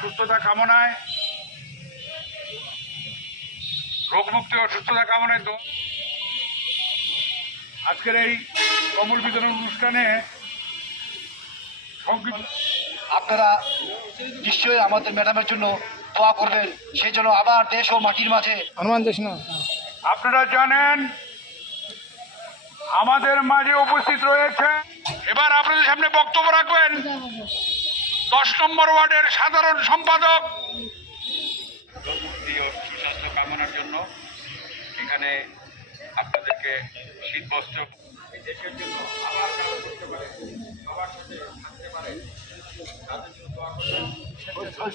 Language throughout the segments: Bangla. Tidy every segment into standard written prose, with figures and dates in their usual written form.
সুস্থতা কামনায়, রোগমুক্তি ও সুস্থতা কামনায় তো আজকের এই কম্বল বিতরণ অনুষ্ঠানে আপনারা নিশ্চয়ই আমাদের ম্যাডামের জন্য দোয়া করবেন, সেই জন্য আবার দেশ ও মাটির মাঝে হনুমান দেশ না। আপনারা জানেন আমাদের মাঝে উপস্থিত রয়েছে, এবার আপনাদের সামনে বক্তব্য রাখবেন 10 নম্বর ওয়ার্ডের সাধারণ সম্পাদক। রোগমুক্তি ও সুস্বাস্থ্য কামনার জন্য এখানে আপনাদেরকে শীতবস্ত্র দেশের জন্য আবার কাজ করতে পারে, সবার সাথে থাকতে পারে,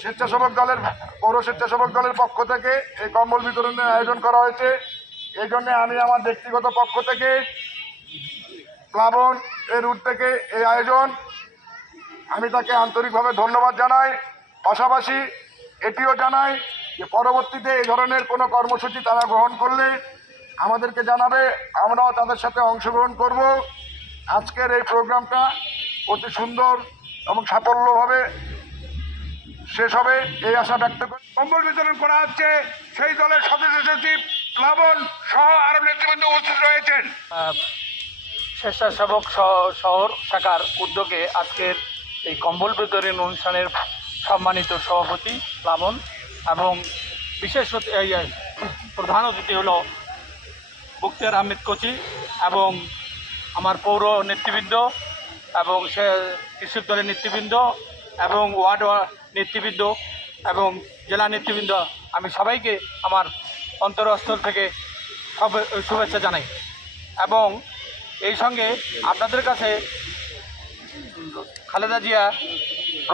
স্বেচ্ছাসেবক দলের পৌর স্বেচ্ছাসেবক দলের পক্ষ থেকে এই কম্বল বিতরণের আয়োজন করা হয়েছে। এই জন্য আমি আমার ব্যক্তিগত পক্ষ থেকে প্লাবন এর উদ্যোগে এই আয়োজন, আমি তাকে আন্তরিকভাবে ধন্যবাদ জানাই। পাশাপাশি এটিও জানাই যে পরবর্তীতে এই ধরনের কোনো কর্মসূচি তারা গ্রহণ করলে আমাদেরকে জানাবে, আমরাও তাদের সাথে অংশগ্রহণ করব। আজকের এই প্রোগ্রামটা অতি সুন্দর এবং সাফল্যভাবে শেষ হবে এই আশা ব্যক্ত করি। কম্বল বিতরণ করা হচ্ছে, সেই দলের সদস্য সচিব প্লাবন সহ আরো নেতৃবৃন্দ উপস্থিত রয়েছেন। স্বেচ্ছাসেবক শহর শাখার উদ্যোগে আজকের এই কম্বল বিতরণ অনুষ্ঠানের সম্মানিত সভাপতি প্লাবন এবং বিশেষ প্রধান অতিথি হল বখতিয়ার আহমেদ কোচি এবং আমার পৌর নেতৃবৃন্দ এবং কৃষক দলের নেতৃবৃন্দ এবং ওয়ার্ড নেতৃবৃন্দ এবং জেলা নেতৃবৃন্দ, আমি সবাইকে আমার অন্তরস্থল থেকে শুভেচ্ছা জানাই। এবং এই সঙ্গে আপনাদের কাছে খালেদা জিয়া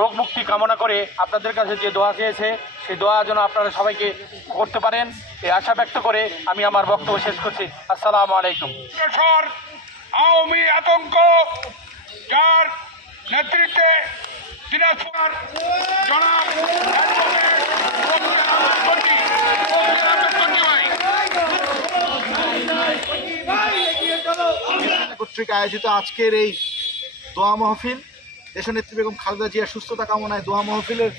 রোগ মুক্তি কামনা করে আপনাদের কাছে যে দোয়া চেয়েছে সেই দোয়া যেন আপনারা সবাইকে করতে পারেন, এই আশা ব্যক্ত করে আমি আমার বক্তব্য শেষ করছি। আসসালামু আলাইকুম। আওয়ামী আতঙ্ক যার নেতৃত্বে দিনাজপুর জনাব কর্তৃক আয়োজিত আজকের এই দোয়া মাহফিল, দেশনেত্রী বেগম খালেদা জিয়ার সুস্থতা কামনায় দোয়া মাহফিলের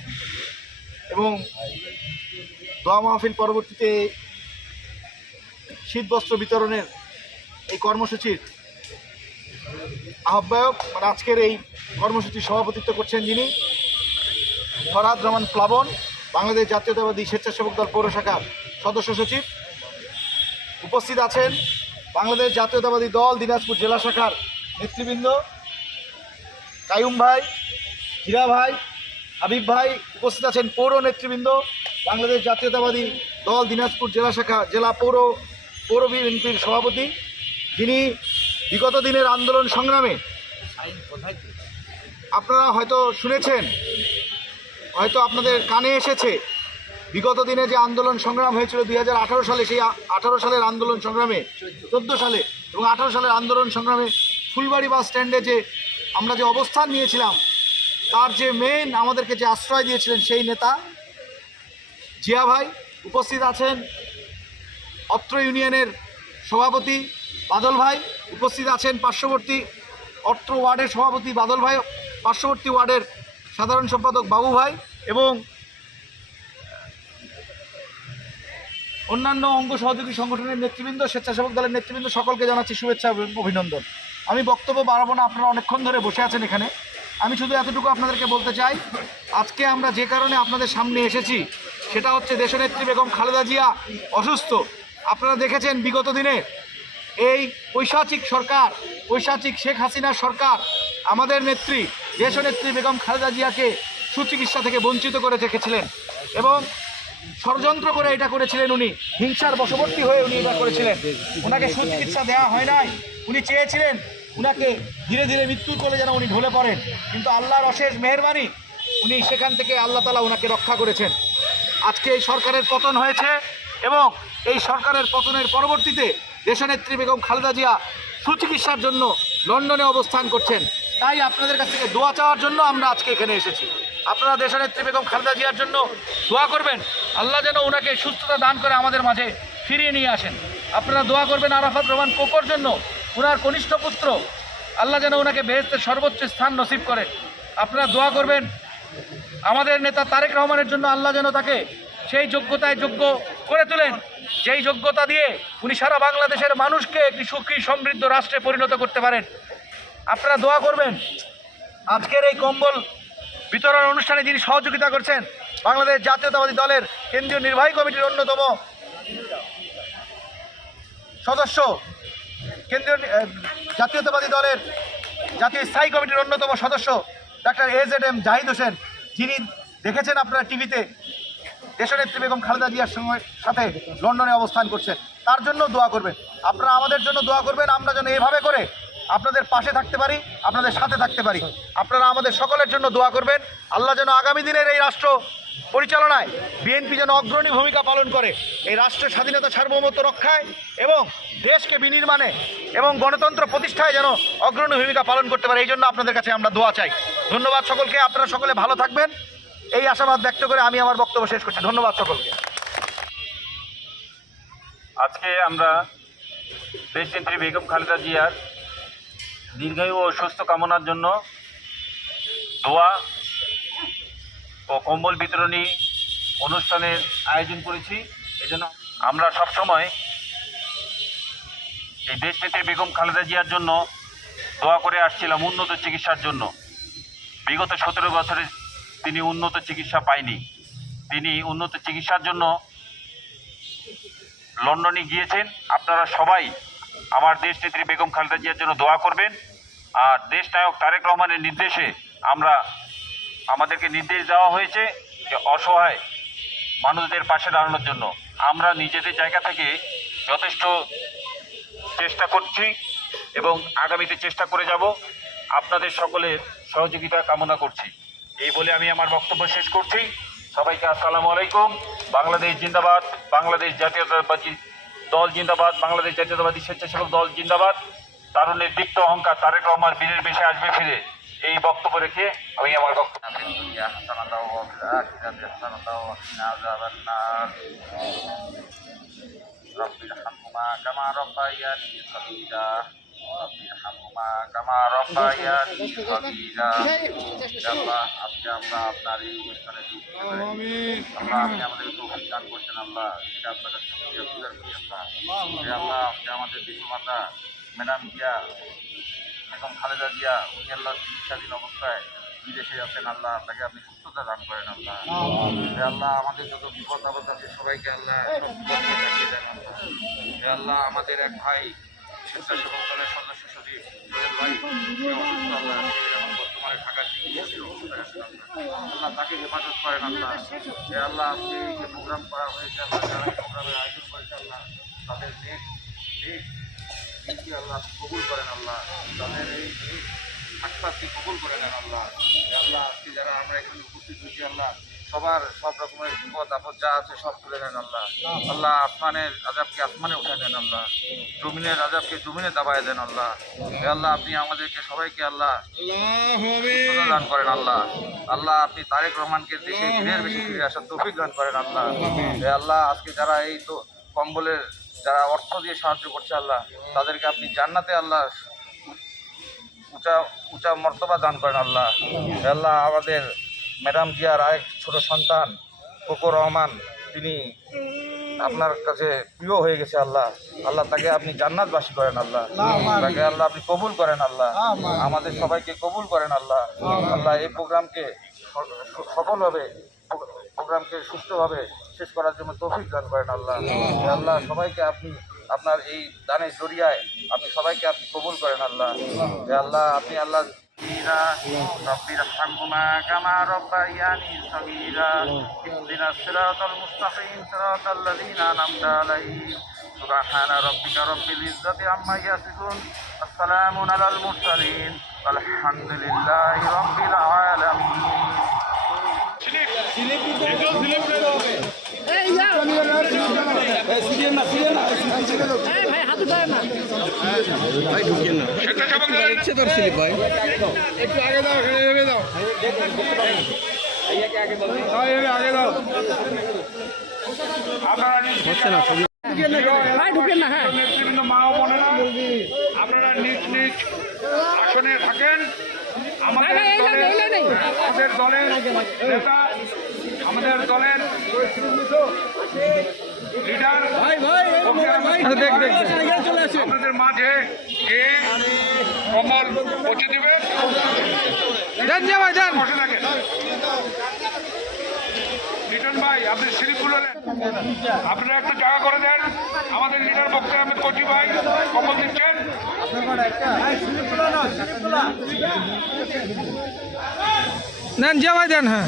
এবং দোয়া মাহফিল পরবর্তীতে শীতবস্ত্র বিতরণের এই কর্মসূচির আহ্বায়ক, মানে আজকের এই কর্মসূচির সভাপতিত্ব করছেন যিনি, ফরহাদ রহমান প্লাবন, বাংলাদেশ জাতীয়তাবাদী স্বেচ্ছাসেবক দল পৌর শাখার সদস্য সচিব। উপস্থিত আছেন বাংলাদেশ জাতীয়তাবাদী দল দিনাজপুর জেলা শাখার নেতৃবৃন্দ, কায়ুম ভাই, হীরা ভাই, হাবিব ভাই। উপস্থিত আছেন পৌর নেতৃবৃন্দ, বাংলাদেশ জাতীয়তাবাদী দল দিনাজপুর জেলা শাখা জেলা পৌর বিএনপির সভাপতি, যিনি বিগত দিনের আন্দোলন সংগ্রামে আপনারা হয়তো শুনেছেন, হয়তো আপনাদের কানে এসেছে, বিগত দিনে যে আন্দোলন সংগ্রাম হয়েছিল 2018 সালে, সেই 18 সালের আন্দোলন সংগ্রামে, 14 সালে এবং 18 সালের আন্দোলন সংগ্রামে ফুলবাড়ি বাস স্ট্যান্ডে যে আমরা যে অবস্থান নিয়েছিলাম, তার যে মেইন আমাদেরকে যে আশ্রয় দিয়েছিলেন সেই নেতা জিয়া ভাই। উপস্থিত আছেন অত্র ইউনিয়নের সভাপতি বাদল ভাই, উপস্থিত আছেন পার্শ্ববর্তী অত্র ওয়ার্ডের সভাপতি বাদল ভাই, পার্শ্ববর্তী ওয়ার্ডের সাধারণ সম্পাদক বাবু ভাই এবং অন্যান্য অঙ্গ সহযোগী সংগঠনের নেতৃবৃন্দ, স্বেচ্ছাসেবক দলের নেতৃবৃন্দ, সকলকে জানাচ্ছি শুভেচ্ছা এবং অভিনন্দন। আমি বক্তব্য বাড়াবো না, আপনারা অনেকক্ষণ ধরে বসে আছেন এখানে। আমি শুধু এতটুকু আপনাদেরকে বলতে চাই, আজকে আমরা যে কারণে আপনাদের সামনে এসেছি সেটা হচ্ছে দেশনেত্রী বেগম খালেদা জিয়া অসুস্থ। আপনারা দেখেছেন বিগত দিনে এই পৈশাচিক সরকার, পৈশাচিক শেখ হাসিনার সরকার আমাদের নেত্রী দেশনেত্রী বেগম খালেদা জিয়াকে সুচিকিৎসা থেকে বঞ্চিত করে রেখেছিলেন এবং ষড়যন্ত্র করে এটা করেছিলেন। উনি হিংসার বশবর্তী হয়ে উনি এটা করেছিলেন। ওনাকে সুচিকিৎসা দেওয়া হয় নাই। উনি চেয়েছিলেন উনাকে ধীরে ধীরে মৃত্যুর কোলে যেন উনি ঢলে পড়েন, কিন্তু আল্লাহর অশেষ মেহেরবানি উনি সেখান থেকে আল্লাহ তাআলা ওনাকে রক্ষা করেছেন। আজকে এই সরকারের পতন হয়েছে এবং এই সরকারের পতনের পরবর্তীতে দেশনেত্রী বেগম খালেদা জিয়া সুচিকিৎসার জন্য লন্ডনে অবস্থান করছেন। তাই আপনাদের কাছ থেকে দোয়া চাওয়ার জন্য আমরা আজকে এখানে এসেছি। আপনারা দেশনেত্রী বেগম খালেদা জিয়ার জন্য দোয়া করবেন, আল্লাহ যেন ওনাকে সুস্থতা দান করে আমাদের মাঝে ফিরিয়ে নিয়ে আসেন। আপনারা দোয়া করবেন আরাফাত রহমান কোকোর জন্য, ওনার কনিষ্ঠ পুত্র, আল্লাহ যেন ওনাকে বেহেশতের সর্বোচ্চ স্থান নসিব করে। আপনারা দোয়া করবেন আমাদের নেতা তারেক রহমানের জন্য, আল্লাহ যেন তাকে সেই যোগ্যতায় যোগ্য করে তোলেন, যেই যোগ্যতা দিয়ে উনি সারা বাংলাদেশের মানুষকে একটি সুখী সমৃদ্ধ রাষ্ট্রে পরিণত করতে পারেন। আপনারা দোয়া করবেন আজকের এই কম্বল বিতরণ অনুষ্ঠানে যিনি সহযোগিতা করছেন, বাংলাদেশ জাতীয়তাবাদী দলের কেন্দ্রীয় নির্বাহী কমিটির অন্যতম সদস্য, কেন্দ্রীয় জাতীয়তাবাদী দলের জাতীয় স্থায়ী কমিটির অন্যতম সদস্য ডাক্তার AZM জাহিদ হোসেন, যিনি দেখেছেন আপনারা টিভিতে দেশনেত্রী বেগম খালেদা জিয়ার সাথে লন্ডনে অবস্থান করছেন, তার জন্য দোয়া করবেন। আপনারা আমাদের জন্য দোয়া করবেন, আমরা যেন এভাবে করে আপনাদের পাশে থাকতে পারি, আপনাদের সাথে থাকতে পারি। আপনারা আমাদের সকলের জন্য দোয়া করবেন। আল্লাহ যেন আগামী দিনের এই রাষ্ট্র পরিচালনায় বিএনপি যেন অগ্রণী ভূমিকা পালন করে, এই রাষ্ট্রের স্বাধীনতা সার্বভৌমত্ব রক্ষায় এবং দেশকে বিনির্মাণে এবং গণতন্ত্র প্রতিষ্ঠায় যেন অগ্রণী ভূমিকা পালন করতে পারে। এই জন্য আপনাদের কাছে আমরা দোয়া চাই। ধন্যবাদ সকলকে। আপনারা সকলে ভালো থাকবেন, এই আশাবাদ ব্যক্ত করে আমি আমার বক্তব্য শেষ করছি। ধন্যবাদ সকলকে। আজকে আমরা দেশনেত্রী বেগম খালেদা জিয়ার দীর্ঘায়ু ও সুস্থ কামনার জন্য দোয়া ও কম্বল বিতরণী অনুষ্ঠানের আয়োজন করেছি। এজন্য আমরা সবসময় এই দেশনেত্রী বেগম খালেদা জিয়ার জন্য দোয়া করে আসছিলাম উন্নত চিকিৎসার জন্য। বিগত 17 বছরে তিনি উন্নত চিকিৎসা পায়নি। তিনি উন্নত চিকিৎসার জন্য লন্ডনে গিয়েছেন। আপনারা সবাই আমার দেশনেত্রী বেগম খালেদা জিয়ার জন্য দোয়া করবেন। আর দেশ নায়ক তারেক রহমানের নির্দেশে আমাদেরকে নির্দেশ দেওয়া হয়েছে যে অসহায় মানুষদের পাশে দাঁড়ানোর জন্য। আমরা নিজেদের জায়গা থেকে যথেষ্ট চেষ্টা করছি এবং আগামীতে চেষ্টা করে যাব। আপনাদের সকলের সহযোগিতা কামনা করছি। এই বলে আমি আমার বক্তব্য শেষ করছি। সবাইকে আসসালামু আলাইকুম। বাংলাদেশ জিন্দাবাদ, বাংলাদেশ জাতীয়তাবাদী দল জিন্দাবাদ, বাংলাদেশ জাতীয়তাবাদী স্বেচ্ছাসেবক দল জিন্দাবাদ। তারুণ্যের দীপ্ত অহংকার তারেক রহমান বীরের বেশে আসবে ফিরে, এই বক্তব্য রেখে আমি আমার বক্তব্য আজকে আমরা আপনার এই অনুষ্ঠানে আল্লাহ আপনি আমাদেরকে অভিযান করছেন আল্লাহ, এটা আপনার কাছে আল্লাহ আজকে আমাদের দেশমাতা ম্যাডাম জিয়া বেগম খালেদা জিয়া উনি আল্লাহ চিকিৎসাধীন অবস্থায় বিদেশে আছেন আল্লাহ, তাকে আপনি সুস্থতা দান করেন আল্লাহ। আল্লাহ আমাদের যত বিপদ আপদ আছে সবাইকে আল্লাহ সব বিপদ কাটিয়ে দেন আল্লাহ। আমাদের এক ভাই স্বেচ্ছাসেবক দলের সদস্য সচিব ভাই অসুস্থ আল্লাহ, এখন বর্তমানে ঢাকার আল্লাহ, তাকে হেফাজত করেন আল্লাহ। আল্লাহ আজকে এই যে প্রোগ্রাম করা হয়েছে আল্লাহ, যারা এই প্রোগ্রামের আয়োজন করেছে আল্লাহ, তাদের নেক আল্লাহ কবুল করেন আল্লাহ, তাদের এই হাসপাতকে কবুল করে নেন আল্লাহ। আল্লাহ আজকে যারা আমরা এখানে উপস্থিত হয়েছি আল্লাহ, সবার সব রকমের বিপদ আপদ যা আছে সব তুলে নেন আল্লাহ। আল্লাহ আসমানের আযাবকে আসমানে উঠে দেন আল্লাহ, জমিনের আযাবকে জমিনে দাবায় দেন আল্লাহ। আল্লাহ আপনি আমাদেরকে সবাইকে আল্লাহ সুস্থতা দান করেন আল্লাহ। আল্লাহ আপনি তারেক রহমানকে দেশে ফিরে বেশি ফিরে আসার তৌফিক দান করেন আল্লাহ। আল্লাহ আজকে যারা এই তো কম্বলের যারা অর্থ দিয়ে সাহায্য করছে আল্লাহ, তাদেরকে আপনি জান্নাতে আল্লাহ উঁচা মর্তবা দান করেন আল্লাহ। আল্লাহ আমাদের ম্যাডাম জিয়ার আরেক ছোট সন্তান কোকো রহমান, তিনি আপনার কাছে প্রিয় হয়ে গেছে আল্লাহ। আল্লাহ তাকে আপনি জান্নাতবাসী করেন আল্লাহ, তাকে আল্লাহ আপনি কবুল করেন আল্লাহ, আমাদের সবাইকে কবুল করেন আল্লাহ। আল্লাহ এই প্রোগ্রামকে সফলভাবে প্রোগ্রামকে সুস্থভাবে শেষ করার জন্য তৌফিক দান করেন আল্লাহ। আল্লাহ সবাইকে আপনি আপনার এই দানের জরিয়ায় আপনি সবাইকে আপনি কবুল করেন আল্লাহ। আল্লাহ আপনি আল্লাহ রব্বির হামহুমা কামা রব্বায়ানি সগীরা ইহদিনাস সিরাতাল মুস্তাকিম সিরাতাল লাযিনা আন'আমতা আলাইহিম সুবহানা রাব্বিকা রব্বিল ইজ্জাতি আম্মা ইয়াসিফুন আসসালামু আলাল মুরসালিন আলহামদুলিল্লাহি রাব্বিল আলামিন। একটু আগে দাও, এখানে দাও, আগে দাও। হচ্ছে না। নেতৃবৃন্দ মা ও বোনেরা, আপনারা নিজ নিজ আসনে থাকেন। আমাদের দলের নেতা, আমাদের দলের লিডার আপনাদের মাঝে এ কমল পৌঁছে দিবে। বসে থাকেন। লিটন ভাই, আপনি স্লিপগুলো নেন। আপনারা একটু জায়গা করে দেন। আমাদের লিডার বক্তার আহমেদ কচি ভাই কমল দিচ্ছেন। নেন জিয়া ভাই দেন। হ্যাঁ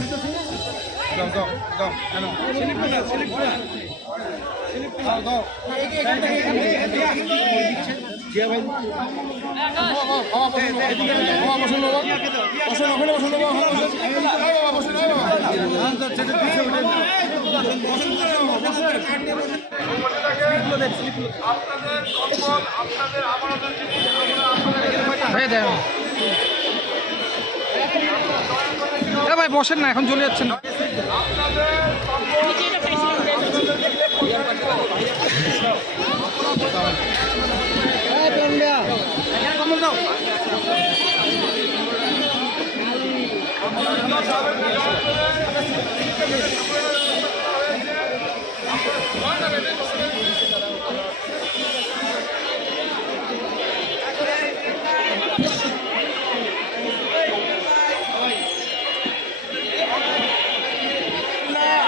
আপনাদের সম্পদ, আপনাদের আমানতের জিনিস ভাই দেন। ভাই বসেন না, এখন চলে যাচ্ছেন।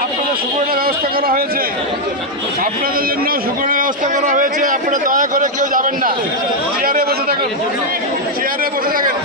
আপনাদের সুকরণের ব্যবস্থা করা হয়েছে, আপনাদের জন্য সুকরণের ব্যবস্থা করা হয়েছে। আপনারা দয়া করে কেউ যাবেন না, চেয়ারে বসে থাকেন, চেয়ারে বসে থাকেন।